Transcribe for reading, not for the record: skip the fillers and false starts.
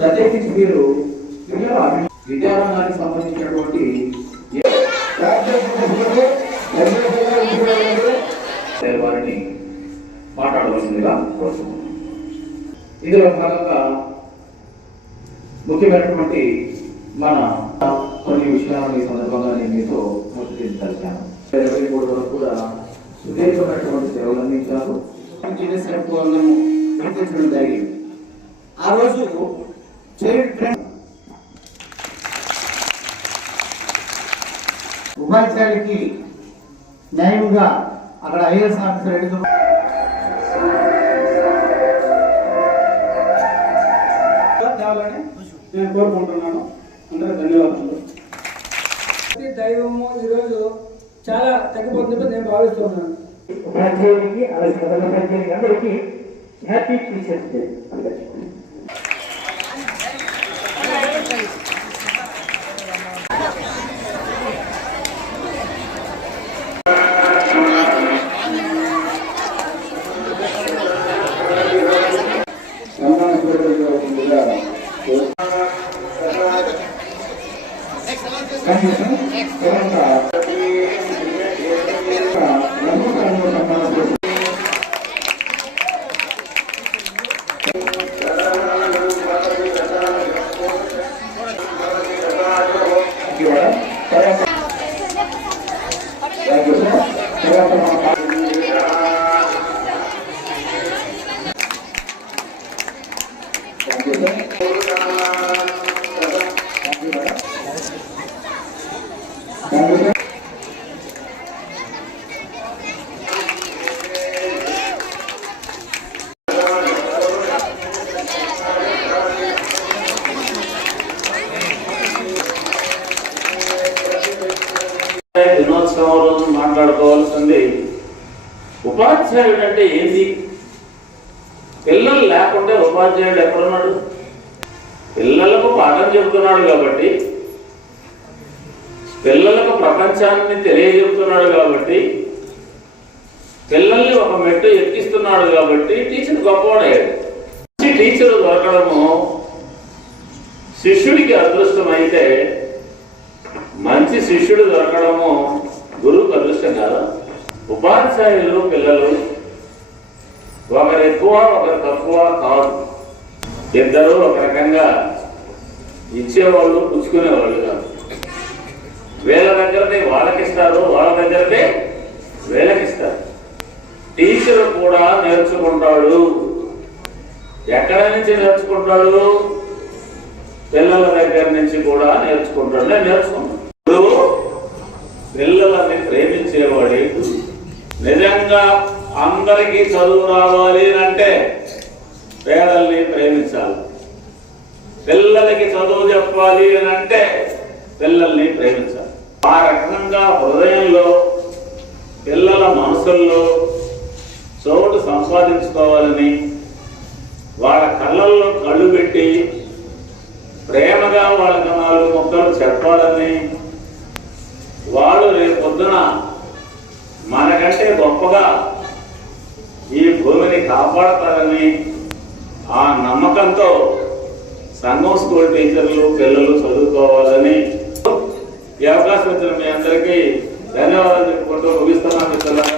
ప్రత్యేకించి మీరు విద్యారంగానికి సంబంధించినటువంటి వారిని మాట్లాడవలసిందిగా కోరుతున్నాను. ఇందులో భాగంగా ముఖ్యమైనటువంటి మన కొన్ని విషయాలను ఈ సందర్భంగా నేను మీతో ముచ్చటించాను. 23 వరకు కూడా సుదీర్ఘమైనటువంటి సేవలు అందించారు. గుర్తించడం జరిగింది. ఆ రోజు ఉపాధ్యాయుడికి న్యాయంగా అక్కడ ఐఏఎస్ ఆఫీసర్ అడుగు తేవాలని నేను కోరుకుంటున్నాను. అందరూ ధన్యవాదాలు. దైవము ఈరోజు చాలా తగ్గిపోతుందని నేను భావిస్తున్నాను. ఉపాధ్యాయుడికి అందరికీ హ్యాపీ టీచర్స్ డే. దినోత్సవం రోజు మాట్లాడుకోవాల్సింది ఉపాధ్యాయుడు అంటే ఏంది. పిల్లలు లేకుంటే ఉపాధ్యాయుడు ఎక్కడున్నాడు? పిల్లలకు పాఠం చెబుతున్నాడు కాబట్టి, పిల్లలకు ప్రపంచాన్ని తెలియజెబుతున్నాడు కాబట్టి, పిల్లల్ని ఒక మెట్టు ఎక్కిస్తున్నాడు కాబట్టి టీచర్ గొప్పవాడయ్యాడు. టీచరు దొరకడము శిష్యుడికి అదృష్టం అయితే, మంచి శిష్యుడు దొరకడము గురువుకు అదృష్టం కాదా? ఉపాధ్యాయులు పిల్లలు ఒకరు ఎక్కువ ఒకరు తక్కువ కాదు. ఇద్దరు ఒక రకంగా ఇచ్చేవాళ్ళు పుచ్చుకునేవాళ్ళు కాదు. వీళ్ళ దగ్గరనే వాళ్ళకిస్తారు, వాళ్ళ దగ్గరనే వీళ్ళకిస్తారు. టీచర్ కూడా నేర్చుకుంటాడు. ఎక్కడి నుంచి నేర్చుకుంటాడు? పిల్లల దగ్గర నుంచి కూడా నేర్చుకుంటాడు. నేను నేర్చుకున్నాను. పిల్లలని ప్రేమించేవాడే నిజంగా అందరికీ చదువు రావాలి అంటే పేదల్ని ప్రేమించాలి. పిల్లలకి చదువు చెప్పాలి అని అంటే పిల్లల్ని ప్రేమించాలి. ఆ రకంగా హృదయంలో పిల్లల మనసుల్లో చోటు సంపాదించుకోవాలని, వాళ్ళ కళ్ళల్లో కళ్ళు పెట్టి ప్రేమగా వాళ్ళకి 4 ముక్కలు చెప్పాలని, వాళ్ళు రేపు పొద్దున మనకంటే గొప్పగా ఈ భూమిని కాపాడతారని ఆ నమ్మకంతో సంఘం స్కూల్ టీచర్లు పిల్లలు చదువుకోవాలని ఈ అవకాశం ఇచ్చిన మీ అందరికీ ధన్యవాదాలు చెప్పుకుంటూ ముగిస్తున్నాను.